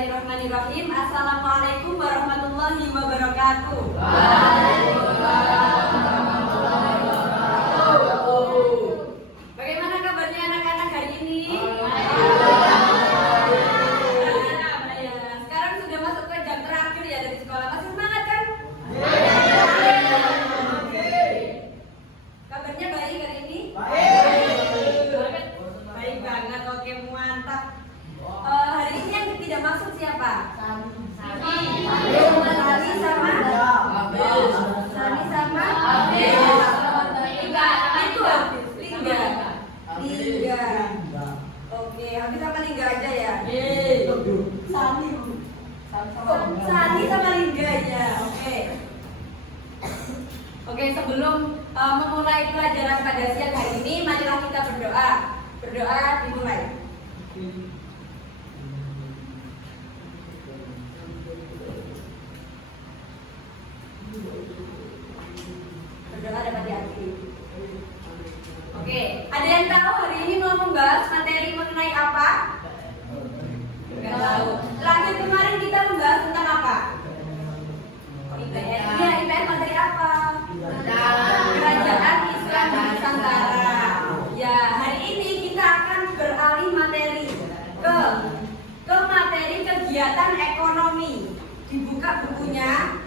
Bismillahirrahmanirrahim. Assalamualaikum warahmatullahi wabarakatuh. Bagaimana kabarnya anak-anak hari ini? Sekarang sudah masuk ke jam terakhir ya dari sekolah. Masih semangat kan? Kabarnya baik hari ini? Baik banget, oke, mantap. Hari ini yang tidak masuk siapa? Sani sama itu Lingga. Oke, habis sama Lingga aja ya. Sani sama Lingga ya. Oke, sebelum memulai pelajaran pada siang hari ini, marilah kita berdoa. Berdoa dimulai. Berdoa dapat diakhiri. Oke, ada yang tahu hari ini mau membahas materi mengenai apa? Enggak tahu. Terakhir kemarin kita membahas tentang apa? IPS. Iya, IPS materi apa? Kerajaan Islam di Nusantara. Ya, hari ini kita akan beralih materi ke materi kegiatan ekonomi. Dibuka bukunya.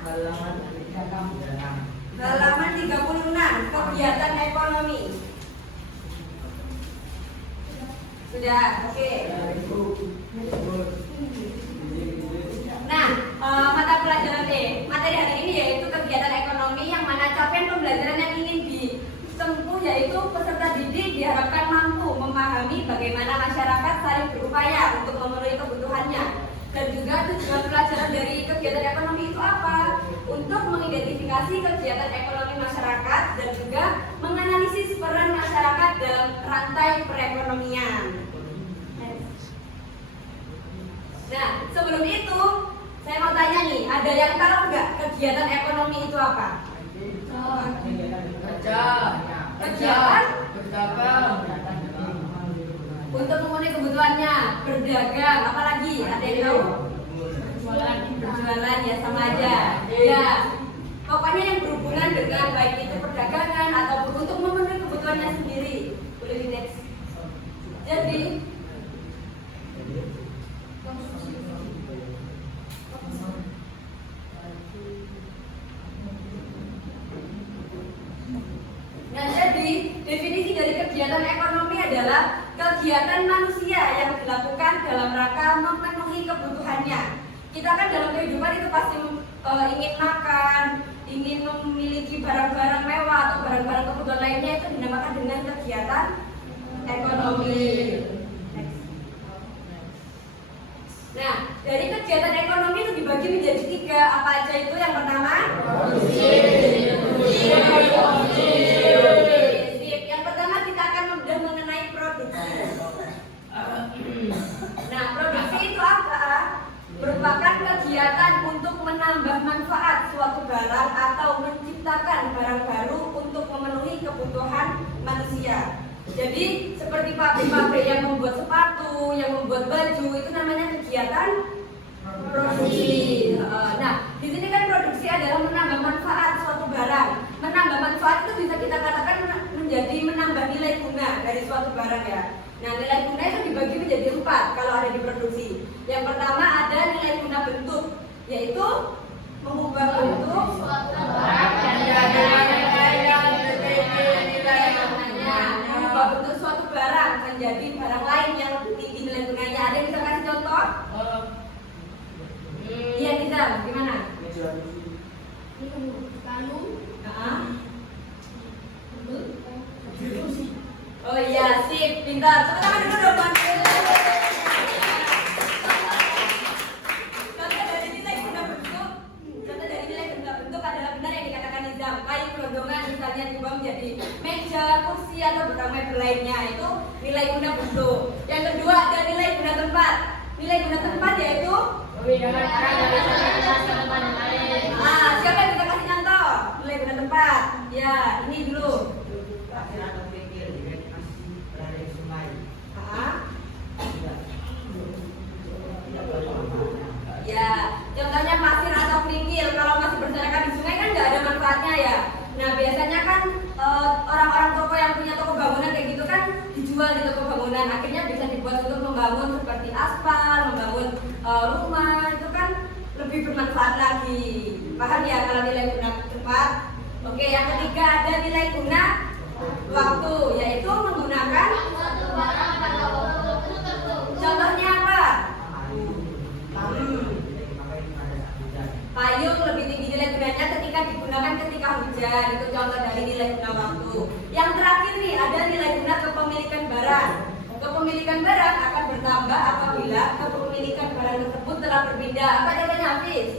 Halaman 36, kegiatan ekonomi. Sudah, oke. Nah, mata pelajaran materi hari ini yaitu kegiatan ekonomi, yang mana capaian pembelajaran yang ingin ditempuh yaitu peserta didik diharapkan mampu memahami bagaimana masyarakat saling berupaya untuk memenuhi kebutuhannya. Dan juga tujuan pelajaran dari kegiatan ekonomi itu apa? Untuk mengidentifikasi kegiatan ekonomi masyarakat dan juga menganalisis peran masyarakat dalam rantai perekonomian. Nah, sebelum itu saya mau tanya nih, ada yang tahu nggak kegiatan ekonomi itu apa? Kegiatan untuk memenuhi kebutuhannya, berdagang, apalagi ada yang tahu? Berjualan ya, sama aja. Ya, pokoknya yang berhubungan dengan baik itu perdagangan ataupun untuk memenuhi kebutuhannya sendiri. Boleh di next. Jadi definisi dari kegiatan ekonomi adalah kegiatan manusia yang dilakukan dalam rangka memenuhi kebutuhannya. Kita kan dalam kehidupan itu pasti ingin makan, ingin memiliki barang-barang mewah atau barang-barang kebutuhan lainnya, itu dinamakan dengan kegiatan ekonomi. Nah, dari kegiatan ekonomi itu dibagi menjadi 3. Apa aja itu? Yang pertama, merupakan kegiatan untuk menambah manfaat suatu barang atau menciptakan barang baru untuk memenuhi kebutuhan manusia. Jadi seperti pabrik-pabrik yang membuat sepatu, yang membuat baju, itu namanya kegiatan produksi. Nah, di sini kan produksi adalah menambah manfaat suatu barang. Menambah manfaat itu bisa kita katakan menjadi menambah nilai guna dari suatu barang ya. Nah, nilai guna itu dibagi menjadi 4 kalau ada di produksi. Yang pertama ada nilai guna bentuk, yaitu mengubah bentuk suatu barang mengubah bentuk suatu barang menjadi barang lain yang tinggi nilai gunanya. Ada yang bisa kasih contoh? Iya, bisa. Gimana? Kayu. Oh iya, sip, pintar. Teman-teman dulu dong, Bang. Contoh dari nilai guna bentuk adalah benar yang dikatakan Nizam. Kayu gelondongan misalnya diubah menjadi meja, kursi atau barang mebel lainnya, itu nilai guna bentuk. Yang kedua ada nilai guna tempat. Nilai guna tempat yaitu siapa yang bisa kasih contoh nilai guna tempat? Ya, ini dulu. membangun seperti aspal, membangun rumah itu kan lebih bermanfaat lagi. Paham ya kalau nilai guna cepat? Oke, yang ketiga ada nilai guna waktu, yaitu menggunakan Suatu barang pada waktu tertentu. contohnya apa? Payung lebih tinggi nilai gunanya ketika digunakan ketika hujan. Itu contoh dari nilai guna waktu. Yang terakhir nih ada nilai guna kepemilikan barang. Kepemilikan barang akan bertambah apabila kepemilikan barang tersebut telah berpindah. Apa contohnya, Hafiz?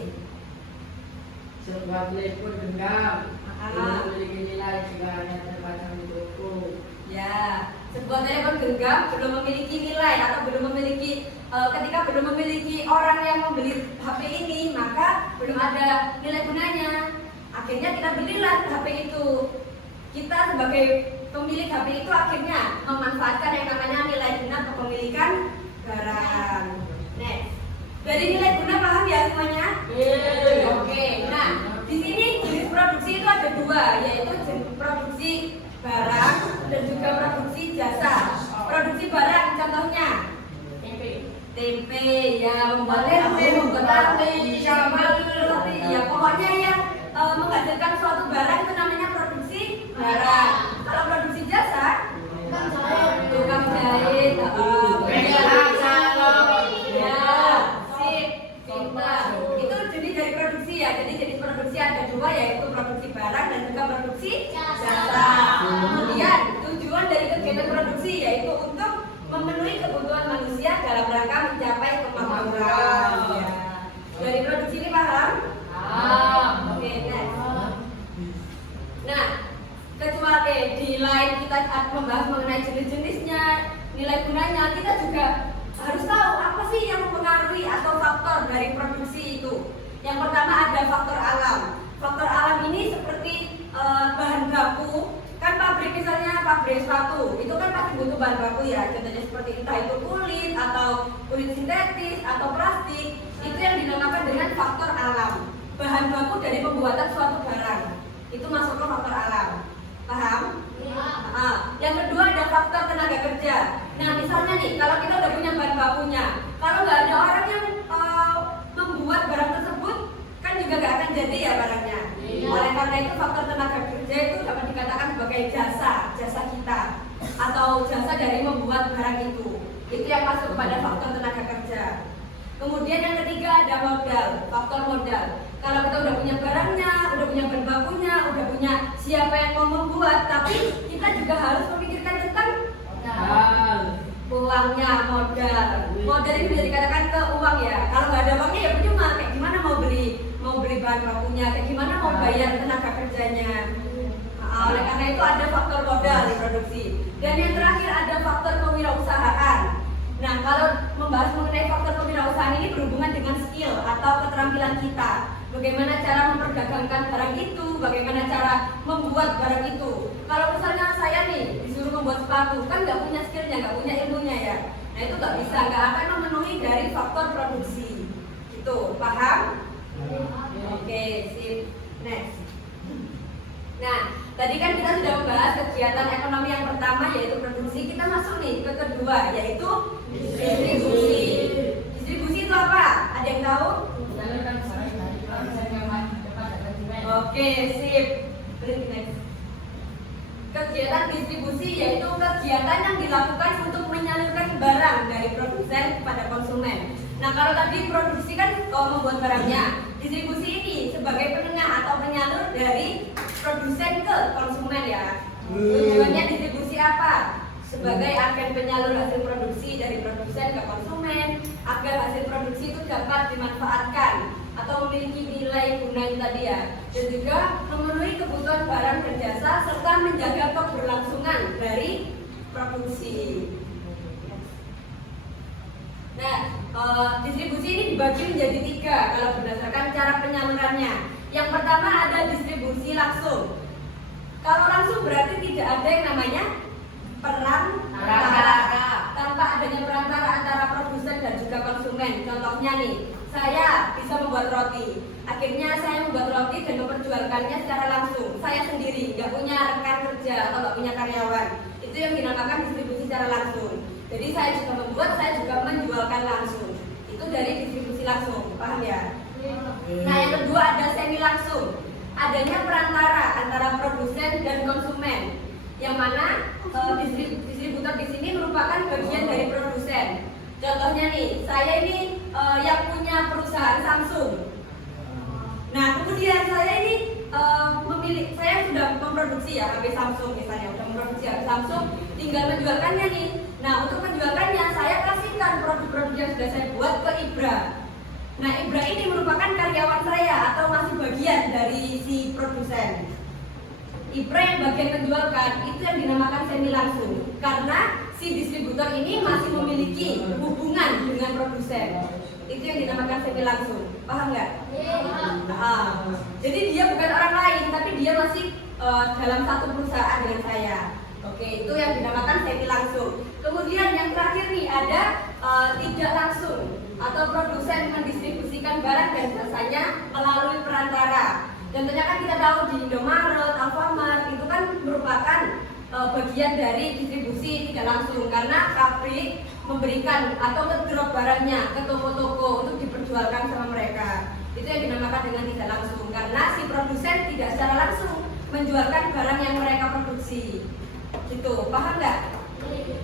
Sebuah telepon genggam memiliki nilai jika hanya terpasang di toko. Ya, sebuah telepon genggam belum memiliki nilai atau belum memiliki ketika belum memiliki orang yang membeli HP ini, maka belum ada nilai gunanya. Akhirnya kita belilah HP itu. Kita sebagai pemilik HP itu akhirnya memanfaatkan yang namanya nilai guna kepemilikan barang. Next. Dari nilai guna paham ya semuanya? Oke. Nah, di sini jenis produksi itu ada dua, yaitu jenis produksi barang dan juga produksi jasa. Produksi barang contohnya tempe, ya membuat tempe, membuat roti, roti, ya pokoknya yang menghasilkan suatu barang itu namanya produksi barang. Kalau produksi jasa, tukang jahit, itu jenis dari produksi ya. Jadi jenis produksi ada dua, yaitu produksi barang dan juga produksi jasa. Kemudian tujuan dari kegiatan produksi yaitu untuk memenuhi kebutuhan manusia dalam rangka mencapai kemakmuran. Ya. Dari produksi ini paham? Oke, next. Nah, kecuali di lain kita membahas mengenai jenis-jenisnya, nilai gunanya, kita juga harus tahu apa sih yang mempengaruhi atau faktor dari produksi itu. Yang pertama ada faktor alam. Faktor alam ini seperti bahan baku. Kan pabrik misalnya pabrik sepatu, itu kan pasti butuh bahan baku ya. Contohnya seperti entah itu kulit atau kulit sintetis atau plastik. Itu yang dinamakan dengan faktor alam. Bahan baku dari pembuatan suatu barang. Itu masuk ke faktor alam. Paham? Yang kedua ada faktor tenaga kerja. Nah misalnya nih, kalau kita udah punya bahan bakunya, kalau nggak ada orang yang membuat barang tersebut, kan juga nggak akan jadi ya barangnya. Oleh karena itu faktor tenaga kerja itu dapat dikatakan sebagai jasa kita atau jasa dari membuat barang itu. Itu yang masuk kepada faktor tenaga kerja. Kemudian yang ketiga ada modal, faktor modal. Kalau kita udah punya barangnya, udah punya bahan bakunya, udah punya siapa yang mau membuat, tapi kita juga harus memikirkan tentang uangnya, modal. Modal ini bisa dikatakan ke uang ya. Kalau nggak ada uangnya ya percuma. Kayak gimana mau beli bahan bakunya, kayak gimana mau bayar tenaga kerjanya. Oleh karena itu ada faktor modal di produksi. Dan yang terakhir ada faktor kewirausahaan. Nah, kalau membahas mengenai faktor kewirausahaan ini berhubungan dengan skill atau keterampilan kita. Bagaimana cara memperdagangkan barang itu, bagaimana cara membuat barang itu. Kalau misalnya saya nih disuruh membuat sepatu, kan nggak punya skillnya, nggak punya ilmunya ya. Nah itu nggak bisa, nggak akan memenuhi dari faktor produksi. Itu paham? Oke, sip. Next. Nah, tadi kan kita sudah membahas kegiatan ekonomi yang pertama yaitu produksi. Kita masuk nih ke kedua yaitu distribusi. Distribusi itu apa? Ada yang tahu? Oke, sip. Next. Kegiatan distribusi yaitu kegiatan yang dilakukan untuk menyalurkan barang dari produsen kepada konsumen. Nah, kalau tadi produksi kan membuat barangnya, distribusi ini sebagai penengah atau penyalur dari produsen ke konsumen ya. Tujuannya distribusi apa? Sebagai agen penyalur hasil produksi dari produsen ke konsumen agar hasil produksi itu dapat dimanfaatkan atau memiliki nilai guna tadi ya, dan juga memenuhi kebutuhan barang dan jasa serta menjaga keberlangsungan dari produksi. Nah, distribusi ini dibagi menjadi tiga kalau berdasarkan cara penyalurannya. Yang pertama ada distribusi langsung. Kalau langsung berarti tidak ada yang namanya perantara. Tanpa adanya perantara antara produsen dan juga konsumen. Contohnya nih, saya bisa membuat roti. Akhirnya saya membuat roti dan memperjualkannya secara langsung. Saya sendiri, nggak punya rekan kerja atau nggak punya karyawan. Itu yang dinamakan distribusi secara langsung. Jadi saya juga membuat, saya juga dari distribusi langsung, paham ya? Nah, yang kedua ada semi langsung. Adanya perantara antara produsen dan konsumen. Yang mana distributor di sini merupakan bagian dari produsen. Contohnya nih, saya ini yang punya perusahaan Samsung. Nah, kemudian saya ini saya sudah memproduksi ya HP Samsung misalnya, sudah memproduksi HP Samsung, tinggal menjualkannya nih. Nah, untuk menjualkannya saya kasihkan produk-produk yang sudah saya buat ke Ibra. Nah, Ibra ini merupakan karyawan saya atau masih bagian dari si produsen. Ibra yang bagian menjualkan itu yang dinamakan semi langsung, karena si distributor ini masih memiliki hubungan dengan produsen. Itu yang dinamakan semi langsung, paham nggak? Jadi dia bukan orang lain, tapi dia masih dalam satu perusahaan dengan saya. Oke, itu yang dinamakan semi langsung. Kemudian yang terakhir nih ada tidak langsung atau produsen mendistribusikan barang dan jasanya melalui perantara. Contohnya kan kita tahu di Indomaret, Alfamart itu kan merupakan bagian dari distribusi tidak langsung, karena pabrik memberikan atau ngedrop barangnya ke toko-toko untuk diperjualkan sama mereka. Itu yang dinamakan dengan tidak langsung, karena si produsen tidak secara langsung menjualkan barang yang mereka produksi. Gitu, paham nggak?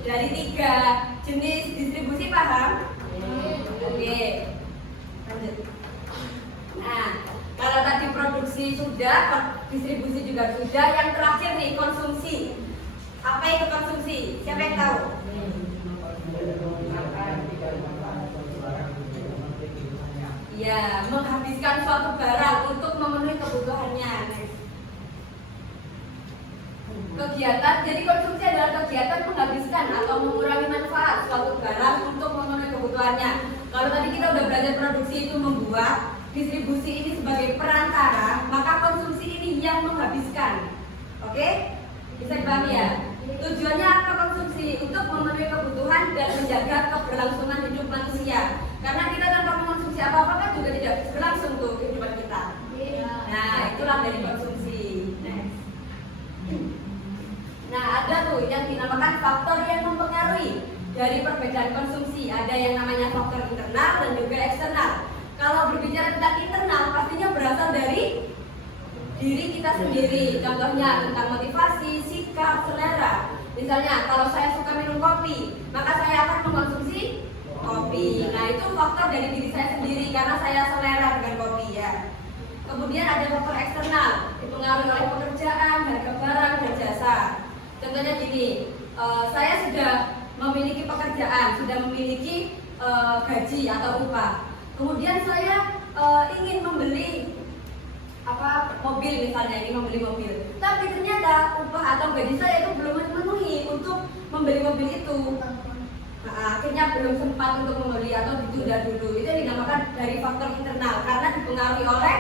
Dari 3 jenis distribusi, paham? Oke, lanjut. Nah, kalau tadi produksi sudah, distribusi juga sudah. Yang terakhir nih, konsumsi. Apa itu konsumsi? Siapa yang tahu? Ya, menghabiskan suatu barang untuk memenuhi kebutuhannya. Kegiatan, jadi konsumsi adalah kegiatan menghabiskan atau mengurangi manfaat suatu barang untuk memenuhi kebutuhannya. Kalau tadi kita udah belajar produksi itu membuat, distribusi ini sebagai perantara, maka konsumsi ini yang menghabiskan. Oke? Bisa dipahami ya? Tujuannya apa konsumsi? Untuk memenuhi kebutuhan dan menjaga keberlangsungan hidup manusia. Karena kita tanpa mengonsumsi apa-apa kan juga tidak berlangsung tuh kehidupan kita. Nah, itulah dari konsumsi. Nah, ada tuh yang dinamakan faktor yang mempengaruhi dari perbedaan konsumsi. Ada yang namanya faktor internal dan juga eksternal. Kalau berbicara tentang internal, pastinya berasal dari diri kita sendiri. Contohnya tentang motivasi, sikap, selera. Misalnya, kalau saya suka minum kopi, maka saya akan mengkonsumsi kopi. Nah, itu faktor dari diri saya sendiri karena saya selera dengan kopi ya. Kemudian ada faktor eksternal, dipengaruhi oleh pekerjaan, harga barang, dan jasa. Contohnya gini, saya sudah memiliki pekerjaan, sudah memiliki gaji atau upah. Kemudian saya ingin membeli mobil misalnya, ingin membeli mobil. Tapi ternyata upah atau gaji saya itu belum memenuhi untuk membeli mobil itu. Nah, akhirnya belum sempat untuk membeli atau ditunda dulu. Itu yang dinamakan dari faktor internal karena dipengaruhi oleh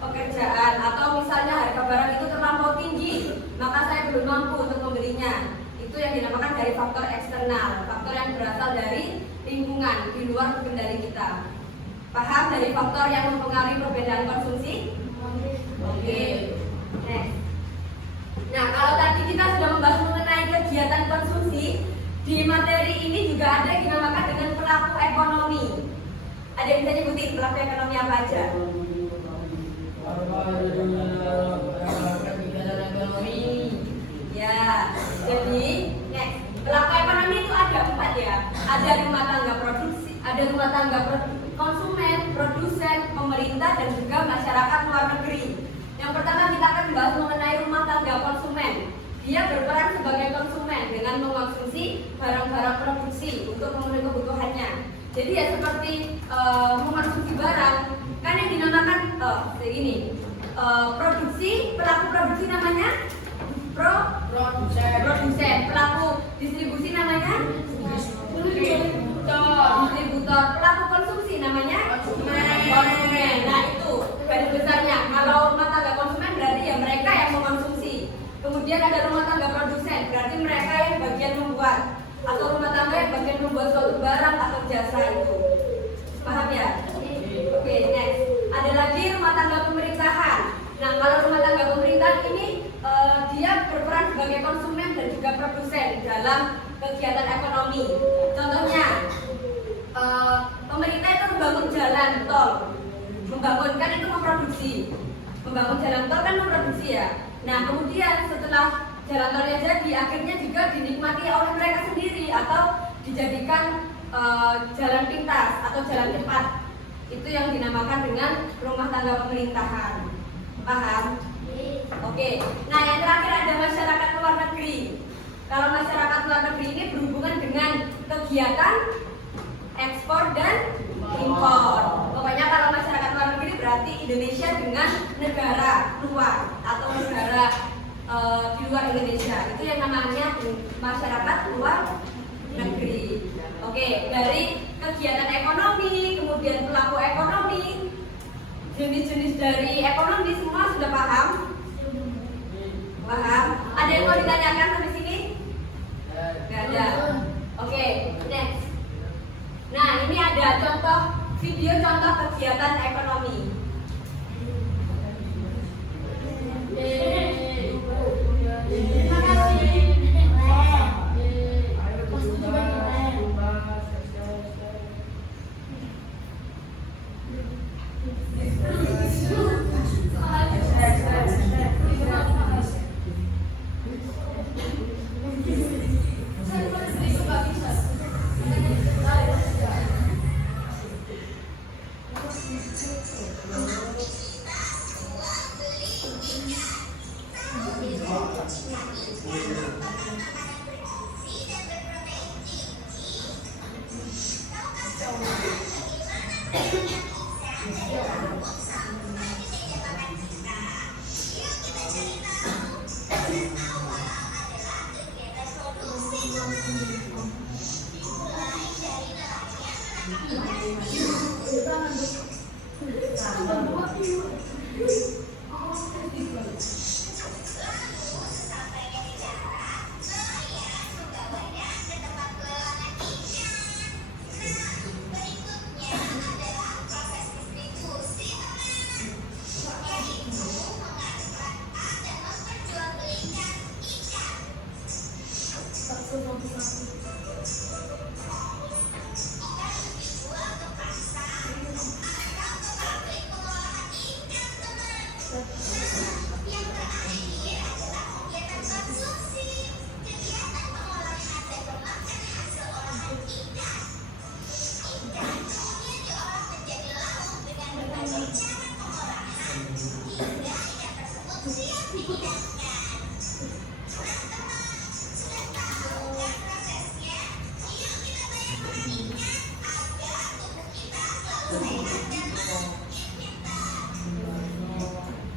pekerjaan atau misalnya harga barang itu terlampau tinggi, maka saya belum mampu untuk membelinya. Itu yang dinamakan dari faktor eksternal, faktor yang berasal dari lingkungan di luar kendali kita. Paham dari faktor yang mempengaruhi perbedaan konsumsi? Oke. Next. Nah, kalau tadi kita sudah membahas mengenai kegiatan konsumsi, di materi ini juga ada yang dinamakan dengan pelaku ekonomi. Ada yang bisa nyebutin pelaku ekonomi apa aja? Ya, jadi next. Pelaku ekonomi itu ada 4 ya. Ada rumah tangga produksi, ada rumah tangga konsumen, produsen, pemerintah, dan juga masyarakat luar negeri. Yang pertama kita akan membahas mengenai rumah tangga konsumen. Dia berperan sebagai konsumen dengan mengkonsumsi barang-barang produksi untuk memenuhi kebutuhannya. Jadi ya seperti mengkonsumsi barang, kan yang dinamakan produksi, pelaku produksi namanya produsen, pelaku distribusi namanya distributor, pelaku konsumsi namanya konsumen. Nah itu garis besarnya. Kalau rumah tangga konsumen berarti ya mereka yang mengkonsumsi. Kemudian ada rumah tangga produsen, berarti mereka yang bagian membuat, atau rumah tangga yang bagian membuat suatu barang atau jasa itu. Paham ya? Oke, next. Ada lagi rumah tangga pemerintahan. Nah, kalau rumah tangga pemerintahan ini dia berperan sebagai konsumen dan juga produsen dalam kegiatan ekonomi. Contohnya, pemerintah itu membangun membangun kan itu memproduksi. Membangun jalan tol kan memproduksi ya. Nah kemudian setelah jalan tolnya jadi, akhirnya juga dinikmati oleh mereka sendiri atau dijadikan jalan pintas atau jalan cepat. Itu yang dinamakan dengan rumah tangga pemerintahan. Paham? Oke. Nah yang terakhir ada masyarakat luar negeri. Kalau masyarakat luar negeri ini berhubungan dengan kegiatan ekspor dan impor. Pokoknya kalau masyarakat luar negeri berarti Indonesia dengan negara luar atau negara di luar Indonesia. Itu yang namanya masyarakat luar negeri. Oke, dari kegiatan ekonomi, kemudian pelaku ekonomi, jenis-jenis dari ekonomi semua sudah paham? Paham? Ada yang mau ditanyakan sampai sini? Gak ada. Oke, next. Nah, ini ada contoh video contoh kegiatan ekonomi. Terima kasih.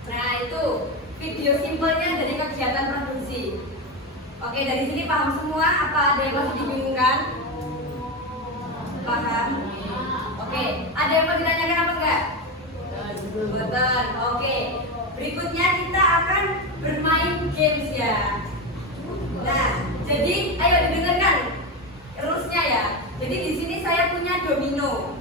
Nah itu video simpelnya dari kegiatan produksi. Oke, dari sini paham semua? Apa ada yang masih dibingungkan? Paham? Oke, ada yang mau ditanyakan apa enggak? Betul. Oke, berikutnya kita akan bermain games ya. Nah, jadi ayo didengarkan rulesnya ya. Jadi di sini saya punya domino.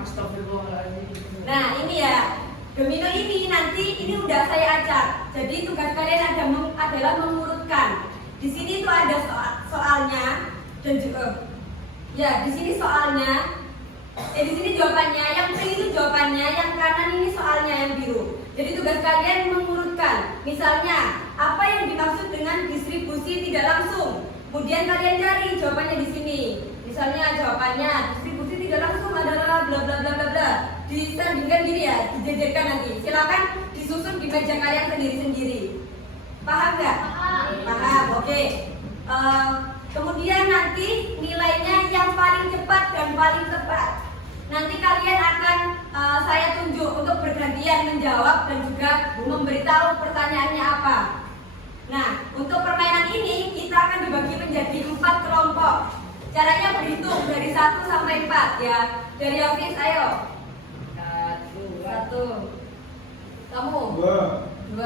Astagfirullahaladzim. Nah ini ya, domino ini nanti ini udah saya acak. Jadi tugas kalian adalah mengurutkan. Di sini tuh ada soalnya dan juga ya di sini soalnya. Di sini jawabannya. Yang pink itu jawabannya, yang kanan ini soalnya yang biru. Jadi tugas kalian mengurutkan. Misalnya apa yang dimaksud dengan distribusi tidak langsung. Kemudian kalian cari jawabannya di sini. Misalnya jawabannya distribusi tidak langsung adalah bla bla bla bla bla. Disandingkan gini ya, dijajarkan nanti. Silakan disusun di meja kalian sendiri-sendiri. Paham nggak? Paham. Oke. Kemudian nanti nilainya yang paling cepat dan paling tepat. Nanti kalian akan saya tunjuk untuk bergantian menjawab dan juga memberitahu pertanyaannya apa. Nah, untuk permainan ini kita akan dibagi menjadi 4 kelompok. Caranya berhitung dari 1 sampai 4 ya. Dari Hafiz, ayo. 1. Kamu? 2.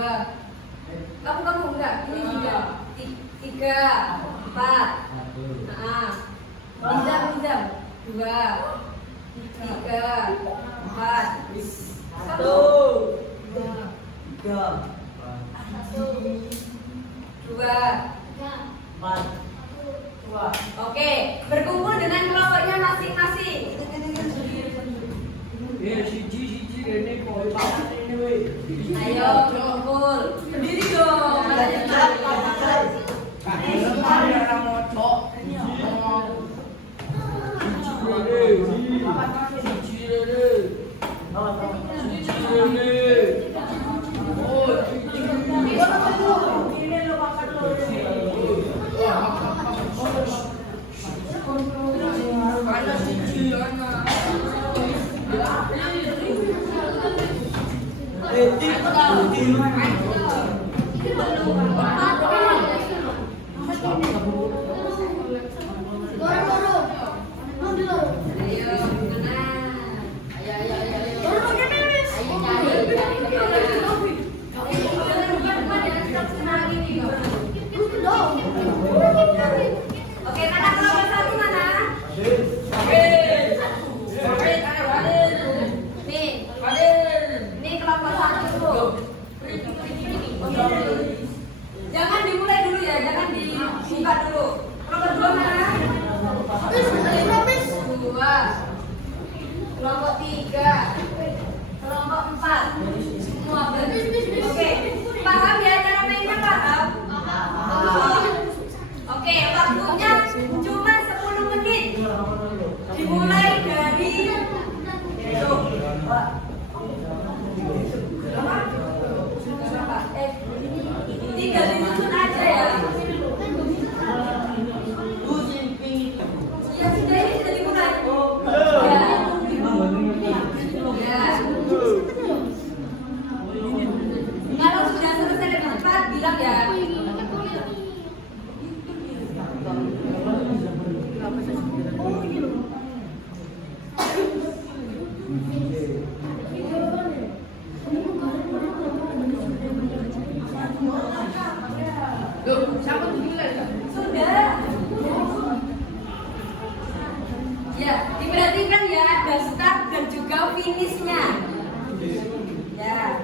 Kamu enggak? Ini juga. 3, 4. Nah, Nizam. 2, 3, 4. 1, 2, 4. Oke, berkumpul dengan kelompoknya masing-masing. Siji kene kok Ayo, kumpul. Berdiri dong. Ayo, oke, mana kelompok satu mana? Nih kelompok satu. Jangan dimulai dulu ya, jangan dibuka dulu. Kelompok dua mana? Dua. Kelompok tiga. Kelompok empat. Semua berarti. Oke, paham ya cara mainnya, paham? Oke, waktunya cuma 10 menit. Dimulai dari tiga disusun aja ya. Ya sudah, ini sudah dimulai. Ya. Kalau sudah selesai dengan cepat bilang ya. Sudah. Ya, diperhatikan ya, ada start dan juga finishnya. Ya.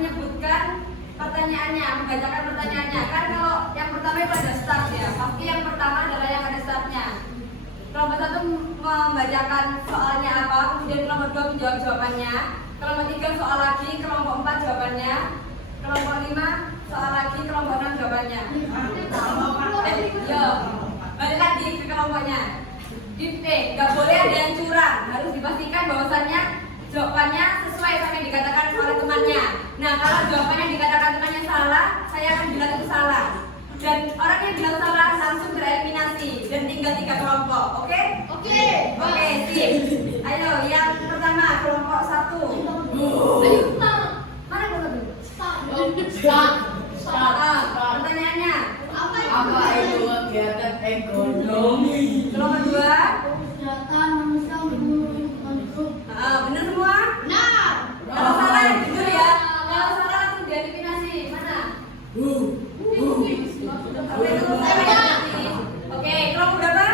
menyebutkan pertanyaannya, membacakan pertanyaannya. Kan kalau yang pertama itu ada start ya, pasti yang pertama adalah yang ada startnya. Kelompok 1 membacakan soalnya apa, kemudian kelompok 2 menjawab jawabannya, kelompok 3 soal lagi, kelompok 4 jawabannya, kelompok 5 soal lagi, kelompok 6 jawabannya. Yo, balik lagi ke kelompoknya. Nggak boleh ada yang curang, harus dipastikan bahwasannya jawabannya sesuai sama yang dikatakan oleh temannya. Nah, kalau jawabannya dikatakan temannya salah, saya akan bilang itu salah. Dan orang yang bilang salah langsung tereliminasi dan tinggal 3 kelompok, oke? Oke, sip. Ayo, yang pertama kelompok 1. Mana kelompok 1? Pertanyaannya Apa itu kegiatan ekonomi? kelompok 2. Kegiatan manusia untuk Benar semua? Kalau salah jujur ya. Kalau salah langsung dieliminasi. Mana? Oke, kelompok berapa?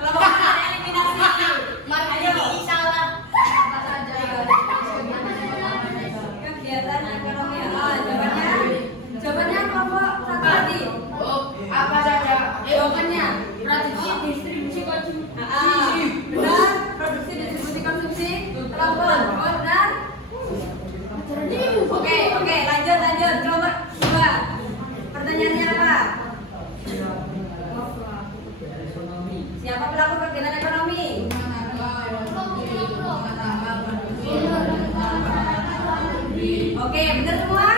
Kelompok berapa eliminasi? Ayo. salah. Apa saja? Kegiatan ekonomi. Jawabannya kelompok 1 tadi. Apa saja? Jawabannya Produksi distribusi konsumsi. benar. Produksi distribusi konsumsi. Kelompok benar. Oke, lanjut. Kelompok 2. Pertanyaannya apa? Siapa pelaku kegiatan ekonomi? Oke, benar semua?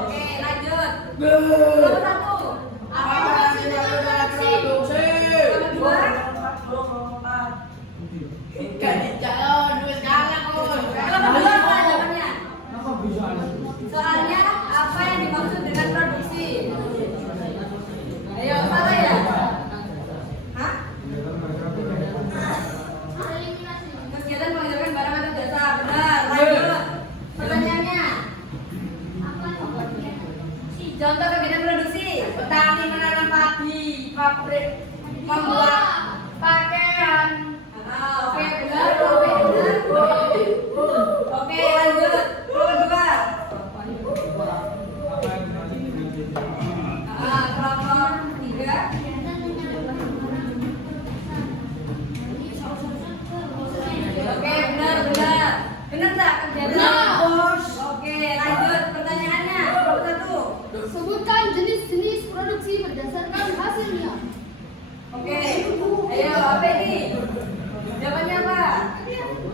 Oke, lanjut. Kelompok 1. Apa produksi dan produksi? Kelompok 2. Ganti calon, duit kalah Kelompok 2 apa jawabannya? Soalnya apa yang dimaksud dengan produksi? Ayo, salah ya? Hah? Kegiatan menghasilkan barang atau jasa. Benar, lanjut. Pertanyaannya. Contoh kegiatan produksi. Petani menanam padi, pabrik membuat pakaian. Oke, benar. Oke, lanjut. Kelompok 2. Kelompok 3. Oke, benar. Benar tak kegiatan? Oke, lanjut. Pertanyaannya. Kelompok 1. Sebutkan jenis-jenis produksi berdasarkan hasilnya. Oke, ayo apa ini? Jawabannya apa?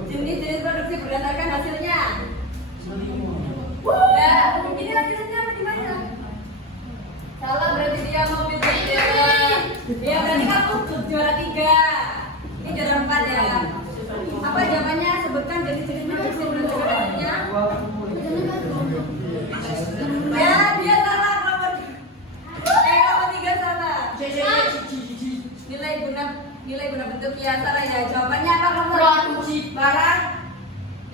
Jenis-jenis produksi berdasarkan hasilnya. Ya, ini hasilnya apa di mana? Salah, berarti dia mau pilih. Ya, berarti kamu juara 3. Ini juara 4 ya. Apa jawabannya? Sebutkan jenis-jenis produksi berdasarkan hasilnya. Ya, dia salah kelompok 3 salah. Nilai guna bentuk ya salah ya. Jawabannya apa kelompok? Produksi barang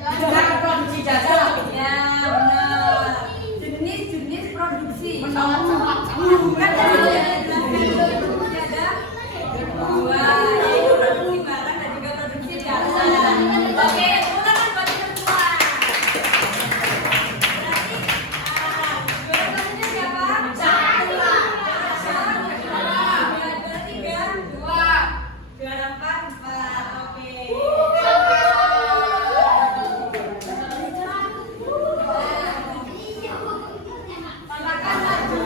dan produksi jasa. Ya, benar. Jenis produksi. Menolak sama. Kan tadi sudah dijelaskan ada 2, yaitu produksi barang dan juga produksi jasa. Oke, ulangan buat kita semua. Berarti juara satunya siapa? Juara 3, 2, juara 4. Oke. Silakan maju.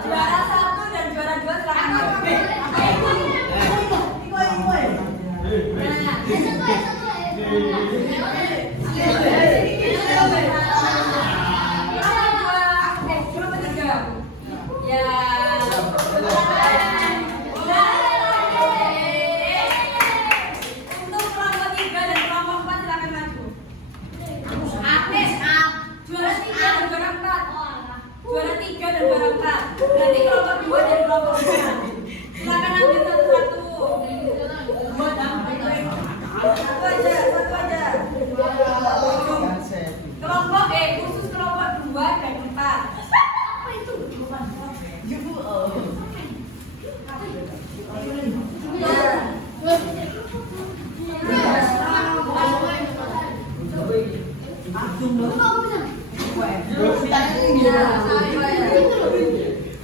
Juara 1 dan juara 2 silakan maju. Berarti kelompok 2 dan kelompok 4. Silakan ambil satu-satu. Satu aja. Kelompok khusus kelompok 2 dan 4. Apa itu?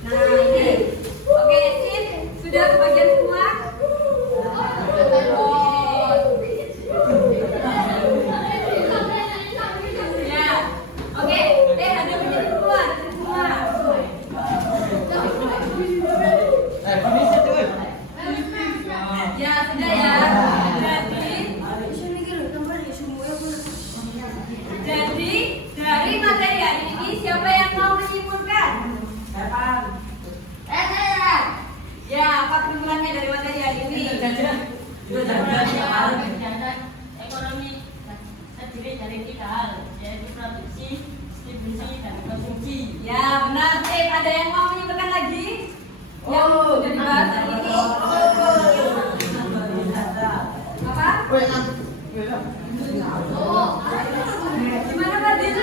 Nah, ini. Oke, sip. Sudah kebagian semua? Ya. Oke, ada menjadi keluar semua. Ya, sudah ya. Jadi dari materi hari ini siapa yang mau menyimpulkan? Saya. Ya, apa kesimpulannya dari materi hari ini? Ekonomi terdiri dari 3 hal, yaitu produksi, distribusi, dan konsumsi. Ya, benar. Ada yang mau menyimpulkan lagi? Yang sudah dibahas hari ini? Apa? Gimana Pak Dil?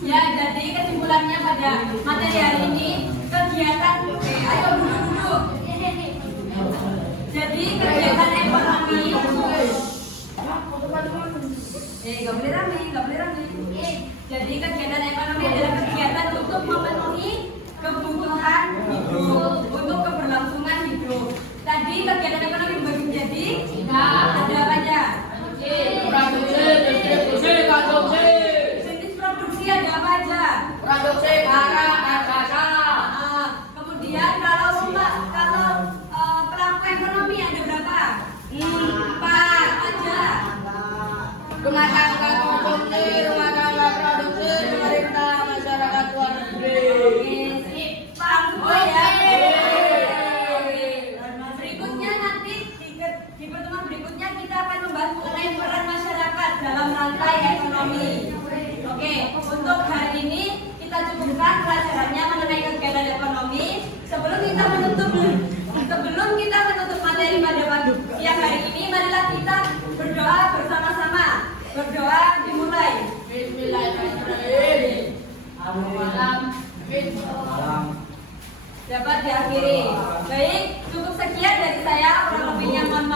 Ya, jadi kesimpulannya pada materi hari ini kegiatan ayo duduk. Jadi kegiatan ekonomi nggak boleh rame. Jadi kegiatan ekonomi adalah kegiatan untuk memenuhi kebutuhan hidup, untuk keberlangsungan hidup. Tadi kegiatan ekonomi dibagi menjadi ada apa aja? Jenis produksi ada apa aja? Kemudian kalau pelaku ekonomi ada berapa? 4 aja. Rumah tangga konsumsi, rumah tangga produksi, pemerintah, masyarakat luar negeri. Berikutnya nanti di pertemuan berikutnya kita akan membahas mengenai peran masyarakat dalam rantai ekonomi. Oke, untuk hari ini kita cukupkan pelajarannya mengenai kegiatan ekonomi. Sebelum kita menutup materi pada siang hari ini, marilah kita berdoa bersama-sama. Berdoa dimulai. Bismillahirrahmanirrahim. Dapat diakhiri. Baik, cukup sekian dari saya. Kurang lebihnya mohon